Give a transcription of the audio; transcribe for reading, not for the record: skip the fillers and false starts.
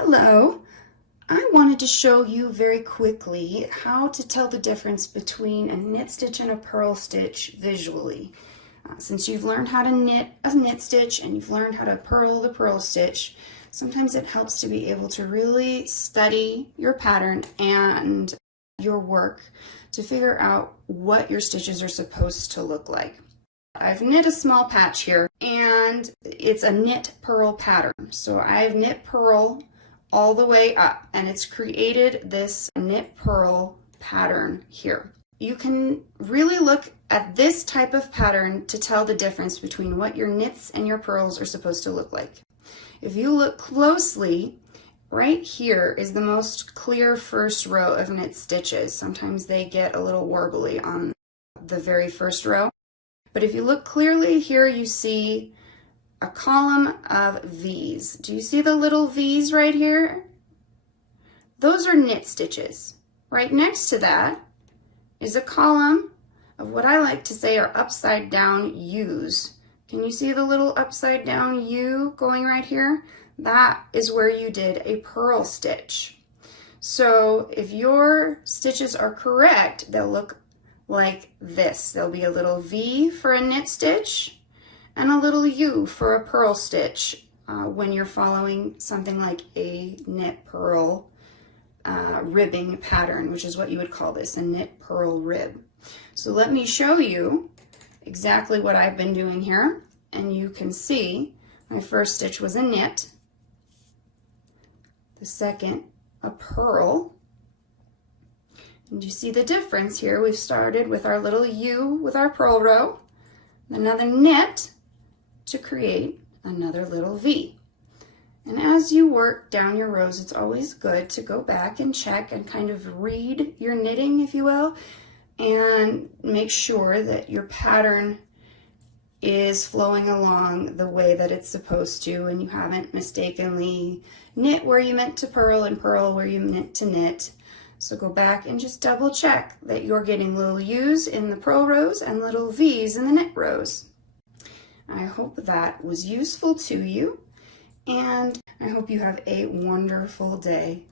Hello. I wanted to show you very quickly how to tell the difference between a knit stitch and a purl stitch visually. Since you've learned how to knit a knit stitch and you've learned how to purl the purl stitch, sometimes it helps to be able to really study your pattern and your work to figure out what your stitches are supposed to look like. I've knit a small patch here and it's a knit purl pattern. So I've knit purl all the way up and it's created this knit purl pattern here. You can really look at this type of pattern to tell the difference between what your knits and your purls are supposed to look like. If you look closely, right here is the most clear first row of knit stitches. Sometimes they get a little warbly on the very first row. But if you look clearly here, you see a column of V's. Do you see the little V's right here? Those are knit stitches. Right next to that is a column of what I like to say are upside down U's. Can you see the little upside down U going right here? That is where you did a purl stitch. So if your stitches are correct, they'll look like this. There'll be a little V for a knit stitch and a little U for a purl stitch when you're following something like a knit purl ribbing pattern, which is what you would call this, a knit purl rib. So let me show you exactly what I've been doing here, and you can see my first stitch was a knit, the second a purl. And you see the difference here? We've started with our little U with our purl row, another knit to create another little V. And as you work down your rows, it's always good to go back and check and kind of read your knitting, if you will, and make sure that your pattern is flowing along the way that it's supposed to and you haven't mistakenly knit where you meant to purl and purl where you meant to knit. So go back and just double check that you're getting little U's in the purl rows and little V's in the knit rows. I hope that was useful to you, and I hope you have a wonderful day.